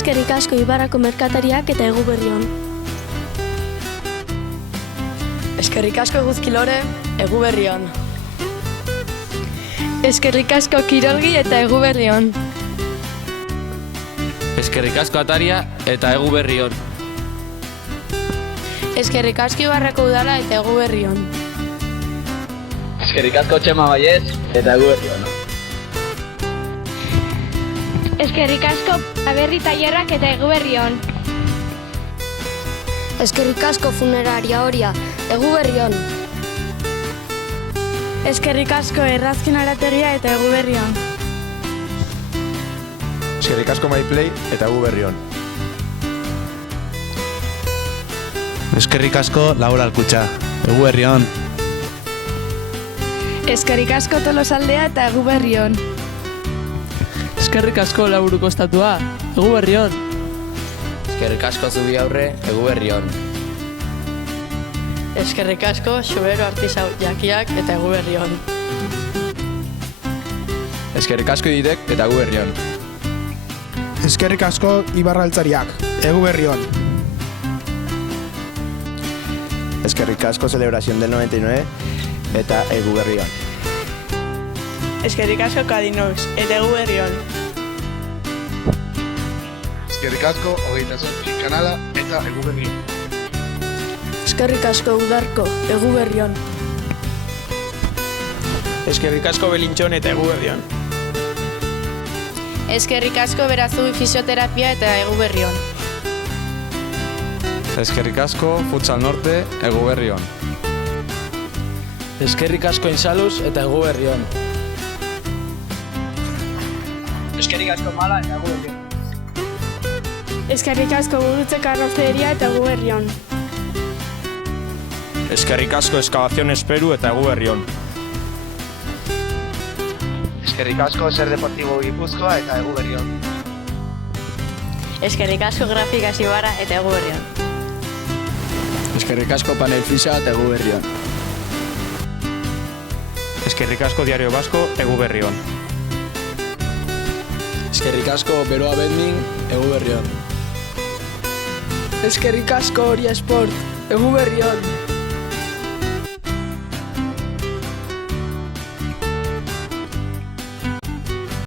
Eskerrik asko Ibarrako merkatariak eta Eguberrion. Eskerrik asko Eguzkilore, Eguberrion. Eskerrik asko Kirolgi eta Eguberrion. Eskerrik asko Ataria eta Eguberrion. Eskerrik asko Ibarrako udala eta Eguberrion. Eskerrik asko Txema Baiez eta Eguberrion. Eskerrik asko Aberri Tailerrak eta Eguberrion. Eskerrik asko Funeraria Oria, Eguberrion. Eskerrik asko Errazkin Arategia eta Eguberrion. Eskerrik asko MyPlay eta Eguberrion. Eskerrik asko Laura Alkutxa, Eguberrion. Eskerrik asko Tolosaldea eta Eguberrion. Eskerrik asko Lauruko estatua, Eguberrion. Eskerrik asko Zubiaurre, Eguberrion. Eskerrik asko Xubero Artisau Jakiak eta Eguberrion. Eskerrik asko Idek eta Eguberrion. Eskerrik asko Ibarra Altzariak, Eguberrion. Eskerrik asko Celebración del 99 eta Eguberrion. Eskerrik asko Kadinox eta Eguberrion. Eskerrik asko 28 kanala eta Eguberrion. Eskerrik asko Udarko, Eguberrion. Eskerrik asko Belintxon eta Eguberrion. Eskerrik asko Berazubi Fisioterapia eta Eguberrion. Eskerrik asko Futsal Norte, Eguberrion. Eskerrik asko Insaluz eta Eguberrion. Eskerrik asko Mala eta Eguberrion. Eskerrik asko Gurutze Karrozeria eta Eguberrion. Eskerrik asko Excavación Esperu eta Eguberrion. Eskerrik asko Ser Deportibo Gipuzkoa eta Eguberrion. Eskerrik asko Grafikas Ibarra eta Eguberrion. Eskerrik asko Panel Fisa eta Eguberrion. Eskerrik asko Diario Vasco, Eguberrion. Eskerrik asko Beroa Bending, Eguberrion. Eskerrik asko Oria Sport, Eguberrion.